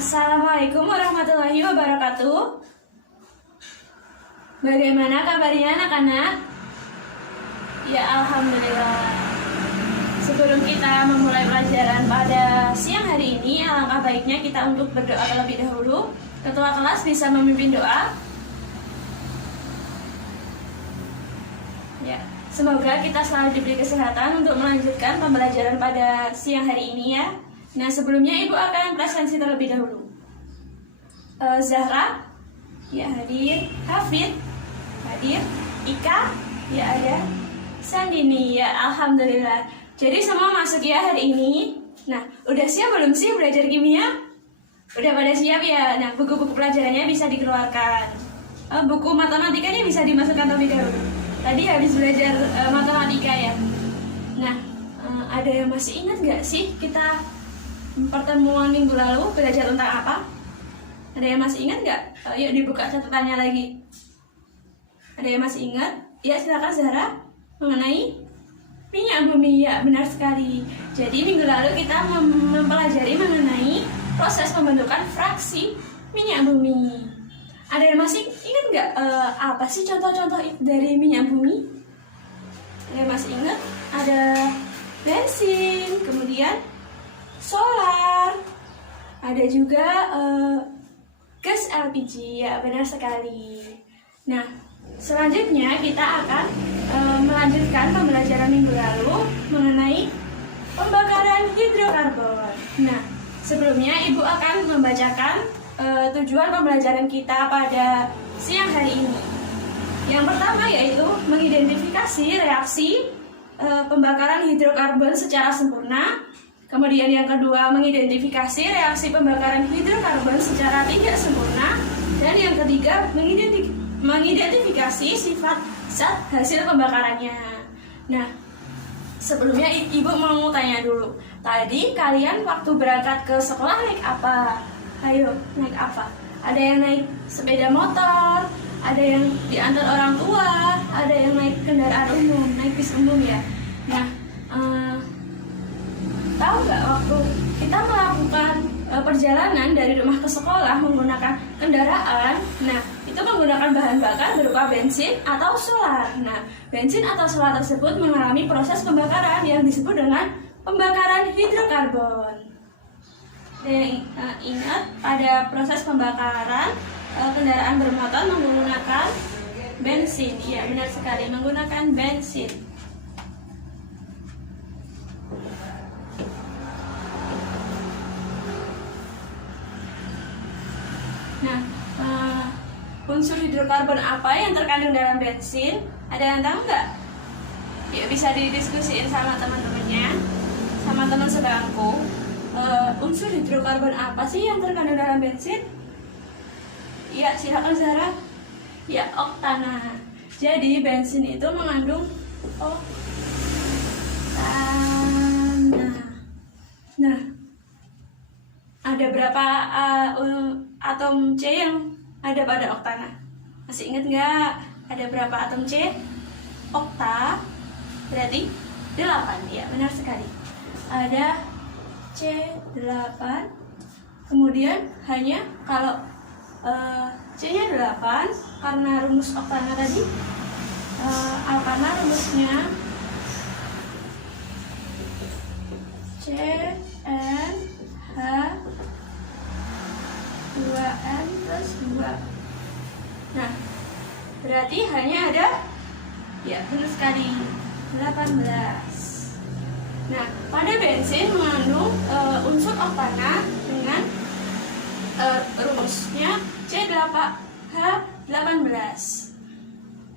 Assalamualaikum warahmatullahi wabarakatuh. Bagaimana kabarnya anak-anak? Ya, alhamdulillah. Sebelum kita memulai pelajaran pada siang hari ini, alangkah baiknya kita untuk berdoa terlebih dahulu. Ketua kelas bisa memimpin doa. Ya, semoga kita selalu diberi kesehatan untuk melanjutkan pembelajaran pada siang hari ini ya. Nah, sebelumnya Ibu akan presensi terlebih dahulu. Zahra, ya hadir. Hafid, hadir. Ika, ya ada. Sandini, ya alhamdulillah. Jadi semua masuk ya hari ini. Nah, udah siap belum sih belajar kimia? Udah pada siap ya? Nah, buku-buku pelajarannya bisa dikeluarkan. Buku matematikanya bisa dimasukkan terlebih dahulu. Tadi habis belajar matematika ya. Nah, ada yang masih ingat nggak sih kita pertemuan minggu lalu belajar tentang apa? Ada yang masih ingat nggak? Yuk dibuka catatannya lagi. Ada yang masih ingat? Ya silakan Zahra. Mengenai minyak bumi, ya benar sekali. Jadi minggu lalu kita mempelajari mengenai proses pembentukan fraksi minyak bumi. Ada yang masih ingat nggak apa sih contoh-contoh dari minyak bumi? Ada yang masih ingat? Ada bensin, kemudian solar, ada juga gas LPG, ya benar sekali. Nah, selanjutnya kita akan melanjutkan pembelajaran minggu lalu mengenai pembakaran hidrokarbon. Nah, sebelumnya Ibu akan membacakan tujuan pembelajaran kita pada siang hari ini. Yang pertama yaitu mengidentifikasi reaksi pembakaran hidrokarbon secara sempurna. Kemudian yang kedua, mengidentifikasi reaksi pembakaran hidrokarbon secara tidak sempurna. Dan yang ketiga, mengidentifikasi sifat zat hasil pembakarannya. Nah, sebelumnya Ibu mau tanya dulu. Tadi kalian waktu berangkat ke sekolah naik apa? Ayo, naik apa? Ada yang naik sepeda motor, ada yang diantar orang tua, ada yang naik kendaraan umum, naik bis umum ya. Nah, tahu nggak waktu kita melakukan perjalanan dari rumah ke sekolah menggunakan kendaraan, nah itu menggunakan bahan bakar berupa bensin atau solar. Nah, bensin atau solar tersebut mengalami proses pembakaran yang disebut dengan pembakaran hidrokarbon. Dan ingat pada proses pembakaran kendaraan bermotor menggunakan bensin. Iya benar sekali, menggunakan bensin. Nah, unsur hidrokarbon apa yang terkandung dalam bensin? Ada yang tahu nggak? Ya bisa didiskusiin sama teman-temannya, sama teman sebangku. Unsur hidrokarbon apa sih yang terkandung dalam bensin? Ya silakan Zahra. Ya oktana. Jadi bensin itu mengandung oktana. Nah, ada berapa atom C yang ada pada oktana? Masih ingat nggak? Ada berapa atom C? Okta berarti 8. Ya benar sekali. Ada C8. Kemudian hanya kalau C-nya 8 karena rumus oktana tadi, karena rumusnya CN H 2N plus 2. Nah, berarti hanya ada, ya benar sekali, 18. Nah, pada bensin mengandung unsur oktana dengan rumusnya C8H18.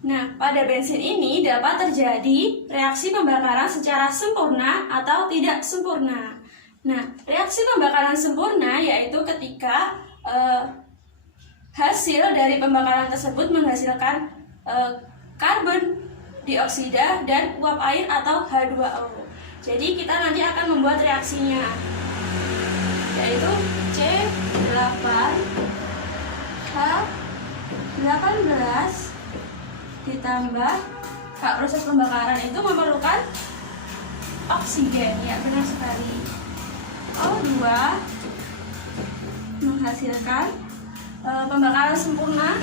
Nah, pada bensin ini dapat terjadi reaksi pembakaran secara sempurna atau tidak sempurna. Nah, reaksi pembakaran sempurna yaitu ketika hasil dari pembakaran tersebut menghasilkan karbon dioksida dan uap air atau H2O. Jadi kita nanti akan membuat reaksinya, yaitu C8H18 ditambah proses pembakaran itu memerlukan oksigen, ya benar sekali. O2 menghasilkan pembakaran sempurna,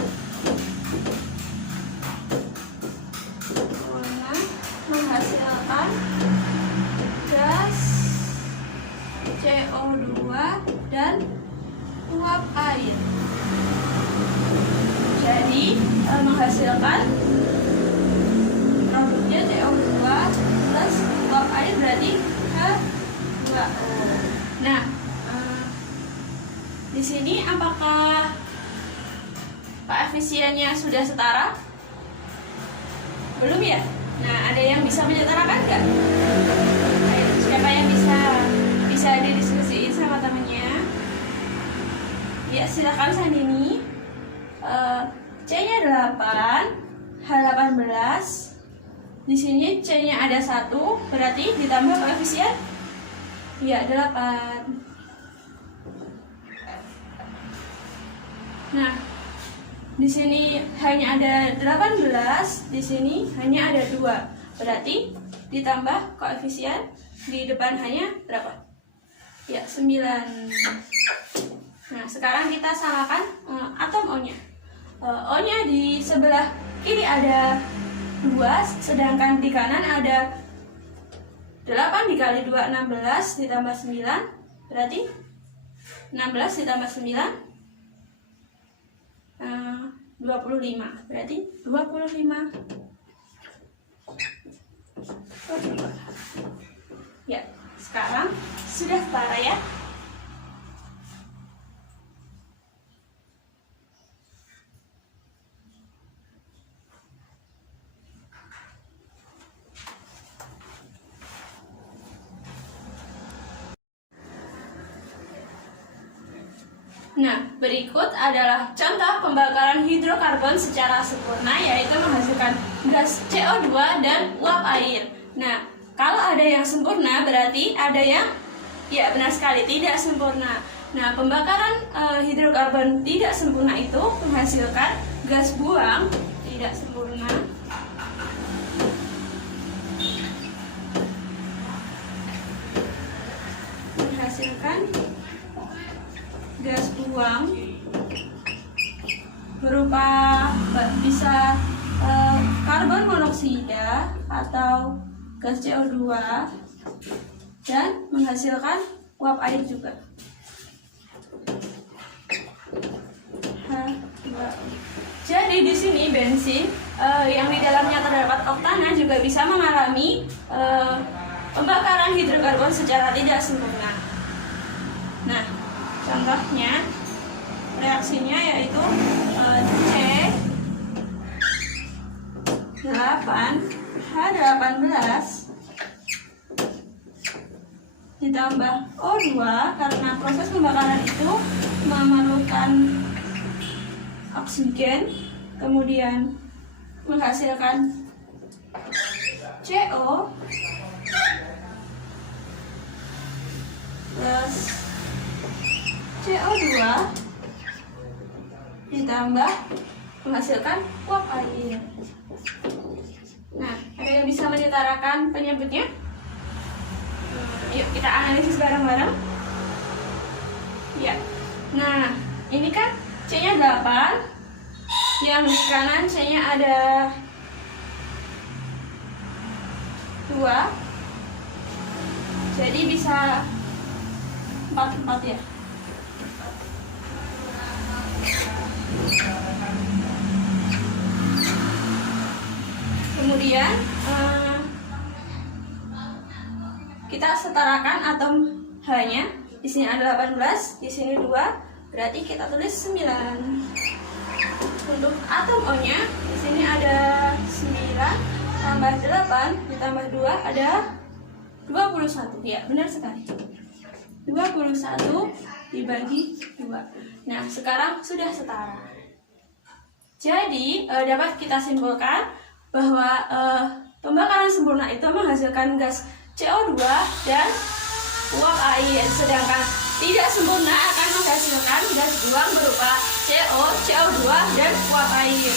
menghasilkan gas CO2 dan uap air. Jadi menghasilkan produknya CO2 plus uap air berarti H2O. Nah, di sini apakah koefisiennya sudah setara? Belum ya? Nah, ada yang bisa menyetarakan nggak? Siapa yang bisa didiskusiin sama temennya? Ya, silakan Sandini. C-nya 8, H18. Di sini C-nya ada 1, berarti ditambah koefisien? Ya, 8. Nah, di sini hanya ada 18, di sini hanya ada 2. Berarti ditambah koefisien di depan hanya berapa? Ya, 9. Nah, sekarang kita samakan atom O-nya. O-nya di sebelah kiri ada 2, sedangkan di kanan ada 8 dikali 2, 16 ditambah 9. Berarti 16 ditambah 9 25, berarti 25. Ya, sekarang sudah setara ya. Nah, berikut adalah contoh pembakaran hidrokarbon secara sempurna, yaitu menghasilkan gas CO2 dan uap air. Nah, kalau ada yang sempurna berarti ada yang, ya benar sekali, tidak sempurna. Nah, pembakaran hidrokarbon tidak sempurna itu menghasilkan gas buang tidak sempurna, menghasilkan gas buang berupa bisa karbon monoksida atau gas CO2 dan menghasilkan uap air juga. Jadi di sini bensin yang di dalamnya terdapat oktana juga bisa mengalami pembakaran hidrokarbon secara tidak sempurna. Nah, contohnya reaksinya yaitu C8H18 ditambah O2 karena proses pembakaran itu memerlukan oksigen, kemudian menghasilkan CO plus CO2 ditambah menghasilkan uap air. Nah, ada yang bisa menyetarakan penyebutnya? Yuk kita analisis bareng-bareng. Ya. Nah, ini kan C-nya 8. Yang di kanan C-nya ada 2. Jadi bisa 4 ya. Kemudian kita setarakan atom H-nya. Di sini ada 18, di sini 2, berarti kita tulis 9. Untuk atom O-nya, di sini ada 9 tambah 8 ditambah 2 ada 21. Ya, benar sekali. 21 dibagi 2. Nah, sekarang sudah setara. Jadi, dapat kita simpulkan bahwa pembakaran sempurna itu menghasilkan gas CO2 dan uap air, sedangkan tidak sempurna akan menghasilkan gas buang berupa CO, CO2, dan uap air.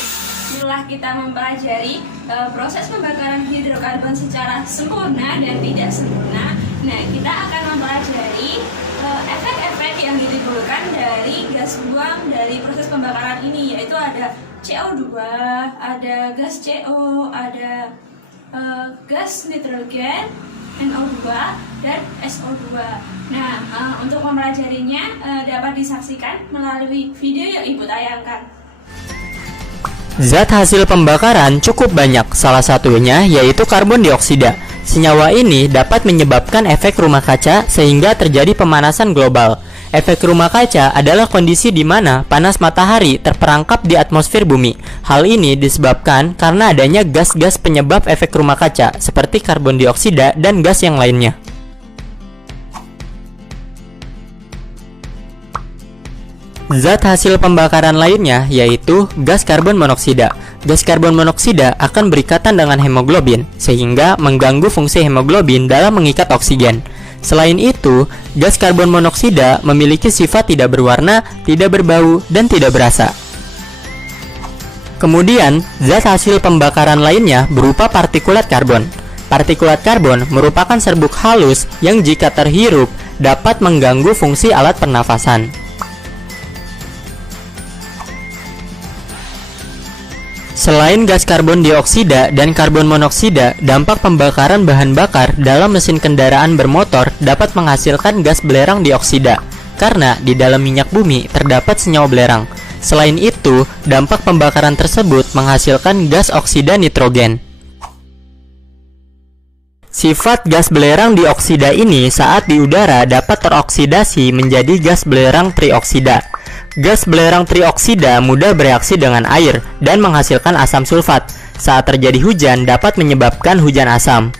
Setelah kita mempelajari proses pembakaran hidrokarbon secara sempurna dan tidak sempurna, Nah, kita akan mempelajari efek-efek yang ditimbulkan dari gas buang dari proses pembakaran ini, yaitu ada CO2, ada gas CO, ada gas nitrogen, NO2, dan SO2. Nah, untuk mempelajarinya dapat disaksikan melalui video yang Ibu tayangkan. Zat hasil pembakaran cukup banyak, salah satunya yaitu karbon dioksida. Senyawa ini dapat menyebabkan efek rumah kaca sehingga terjadi pemanasan global. Efek rumah kaca adalah kondisi di mana panas matahari terperangkap di atmosfer bumi. Hal ini disebabkan karena adanya gas-gas penyebab efek rumah kaca seperti karbon dioksida dan gas yang lainnya. Zat hasil pembakaran lainnya yaitu gas karbon monoksida. Gas karbon monoksida akan berikatan dengan hemoglobin sehingga mengganggu fungsi hemoglobin dalam mengikat oksigen. Selain itu, gas karbon monoksida memiliki sifat tidak berwarna, tidak berbau, dan tidak berasa. Kemudian, zat hasil pembakaran lainnya berupa partikulat karbon. Partikulat karbon merupakan serbuk halus yang jika terhirup dapat mengganggu fungsi alat pernafasan. Selain gas karbon dioksida dan karbon monoksida, dampak pembakaran bahan bakar dalam mesin kendaraan bermotor dapat menghasilkan gas belerang dioksida, karena di dalam minyak bumi terdapat senyawa belerang. Selain itu, dampak pembakaran tersebut menghasilkan gas oksida nitrogen. Sifat gas belerang dioksida ini saat di udara dapat teroksidasi menjadi gas belerang trioksida. Gas belerang trioksida mudah bereaksi dengan air dan menghasilkan asam sulfat. Saat terjadi hujan dapat menyebabkan hujan asam.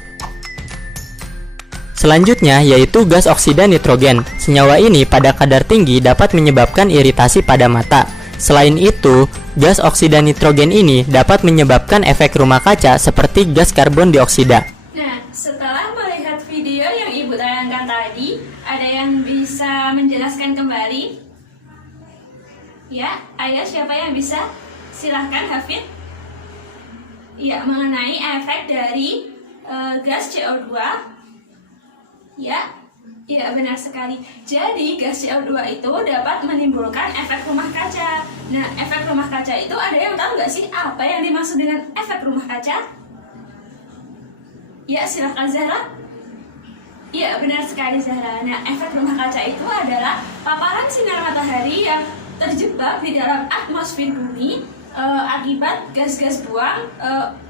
Selanjutnya yaitu gas oksida nitrogen. Senyawa ini pada kadar tinggi dapat menyebabkan iritasi pada mata. Selain itu, gas oksida nitrogen ini dapat menyebabkan efek rumah kaca seperti gas karbon dioksida. Nah, setelah melihat video yang Ibu tayangkan tadi, ada yang bisa menjelaskan kembali? Ya, ayo siapa yang bisa? Silahkan Hafid. Ya, mengenai efek dari gas CO2. Ya, benar sekali. Jadi, gas CO2 itu dapat menimbulkan efek rumah kaca. Nah, efek rumah kaca itu ada yang tahu nggak sih apa yang dimaksud dengan efek rumah kaca? Ya, silahkan Zahra. Ya, benar sekali Zahra. Nah, efek rumah kaca itu adalah paparan sinar matahari yang terjebak di dalam atmosfer bumi akibat gas-gas buang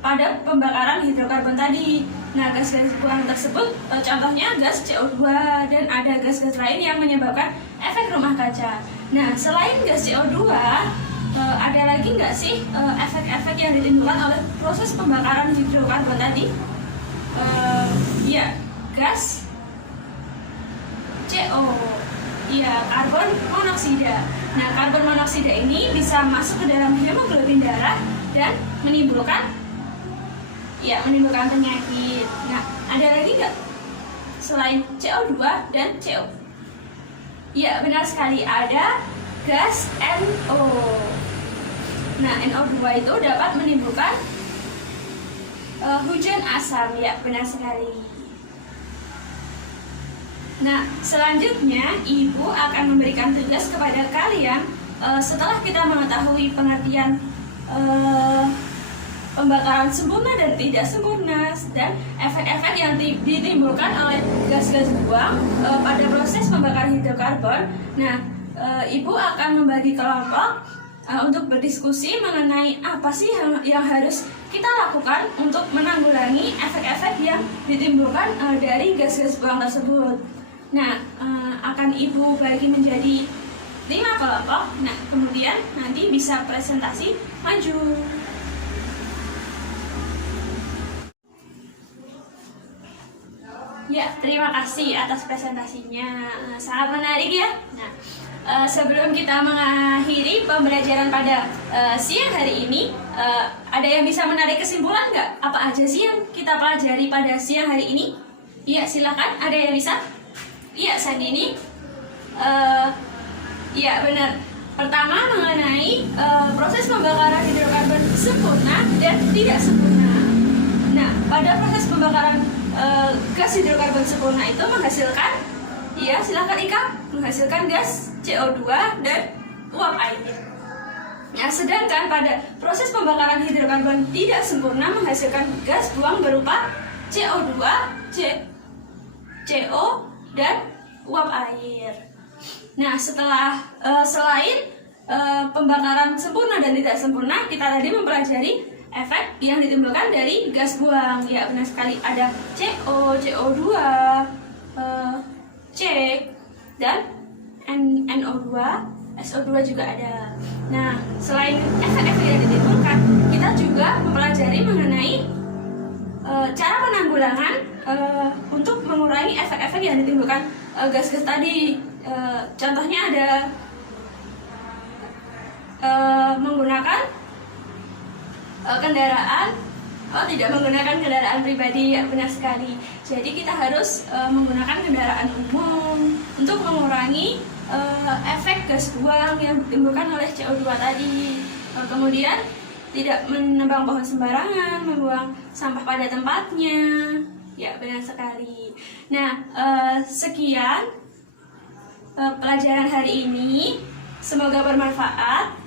pada pembakaran hidrokarbon tadi. Nah, gas-gas buang tersebut contohnya gas CO2 dan ada gas-gas lain yang menyebabkan efek rumah kaca. Nah, selain gas CO2, ada lagi nggak sih efek-efek yang ditimbulkan oleh proses pembakaran hidrokarbon tadi? Ya, gas CO. Iya, karbon monoksida. Nah, karbon monoksida ini bisa masuk ke dalam hemoglobin darah dan menimbulkan penyakit. Nah, ada lagi nggak selain CO2 dan CO? Iya, benar sekali, ada gas NO. Nah, NO2 itu dapat menimbulkan hujan asam. Ya, benar sekali. Nah, selanjutnya Ibu akan memberikan tugas kepada kalian setelah kita mengetahui pengertian pembakaran sempurna dan tidak sempurna dan efek-efek yang ditimbulkan oleh gas-gas buang pada proses pembakaran hidrokarbon. Nah, Ibu akan membagi kelompok untuk berdiskusi mengenai apa sih yang harus kita lakukan untuk menanggulangi efek-efek yang ditimbulkan dari gas-gas buang tersebut. Nah, akan Ibu bagi menjadi 5 kelompok. Nah, kemudian nanti bisa presentasi maju. Ya, terima kasih atas presentasinya. Sangat menarik ya. Nah, sebelum kita mengakhiri pembelajaran pada siang hari ini, ada yang bisa menarik kesimpulan nggak? Apa aja sih yang kita pelajari pada siang hari ini? Iya, silakan. Ada yang bisa? Iya, Sandini. Iya, benar. Pertama, mengenai proses pembakaran hidrokarbon sempurna dan tidak sempurna. Nah, pada proses pembakaran gas hidrokarbon sempurna itu menghasilkan, ya silahkan Ika, menghasilkan gas CO2 dan uap air. Nah, sedangkan pada proses pembakaran hidrokarbon tidak sempurna menghasilkan gas buang berupa CO2, CO, dan uap air. Nah, selain pembakaran sempurna dan tidak sempurna, kita tadi mempelajari efek yang ditimbulkan dari gas buang. Ya, benar sekali, ada CO, CO2, C, dan NO2, SO2 juga ada. Nah, selain efek-efek yang ditimbulkan, kita juga mempelajari mengenai cara penanggulangan untuk mengurangi efek-efek yang ditimbulkan gas-gas tadi. Contohnya ada menggunakan tidak menggunakan kendaraan pribadi, ya benar sekali. Jadi kita harus menggunakan kendaraan umum untuk mengurangi efek gas buang yang ditimbulkan oleh CO2 tadi. Kemudian tidak menebang pohon sembarangan, membuang sampah pada tempatnya. Ya, benar sekali. Nah, sekian pelajaran hari ini. Semoga bermanfaat.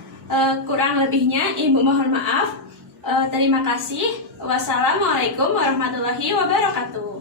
Kurang lebihnya Ibu mohon maaf. Terima kasih. Wassalamualaikum warahmatullahi wabarakatuh.